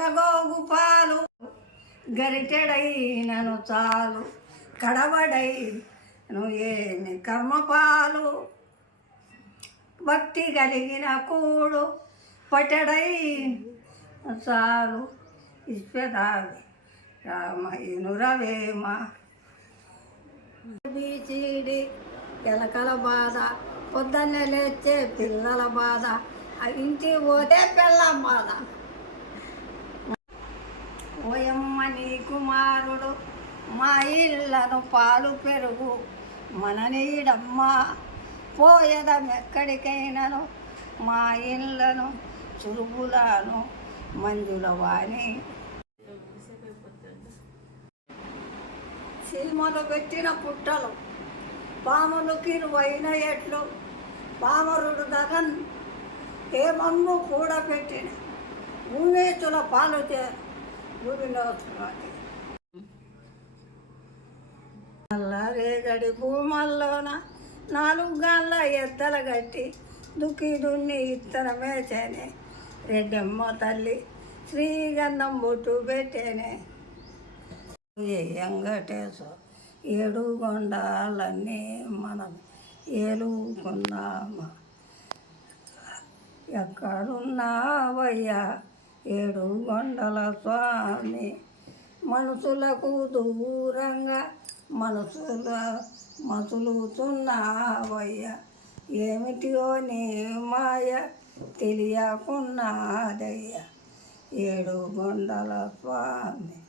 గంగగోగు పాలు గరిటెడైనను చాలు కడవడై ఏమి కర్మపాలు భక్తి కలిగిన కూడు పటడై చాలు ఇష్టదావి రామయ్యనురవేమ బీచీడి ఎలకల బాధ పొద్దున్నే లేచే పిల్లల బాధ ఇంటికి పోతే పిల్లం బాధ ఓయమ్మ నీ కుమారుడు మా ఇళ్ళను పాలు పెరుగు మన నీడమ్మ పోయదమెక్కడికైనాను మా ఇళ్ళను చురుకులను మంజుల వాణి సినిమాలు పెట్టిన పుట్టలు పాములు కిరువైన ఎట్లు పామరుడు దగన్ ఏ మమ్ము కూడా పెట్టిన భూమేతుల పాలు రేగడి భూమల్లోన 4 గాళ్ళ ఎద్దల గట్టి దుక్కి దున్ని ఇత్తనమే చేనే రెడ్డమ్మ తల్లి శ్రీగంధం బొట్టు పెట్టేనే వెంకటేశ్వర 7 కొండాలన్నీ మనం ఏలుకున్నామా ఎక్కడున్నావయ్యా 7 కొండల స్వామి మనసులకు దూరంగా మసులుతున్నావయ్యా ఏమిటియో నీ మాయ తెలియకున్నాదయ్యా 7 కొండల స్వామి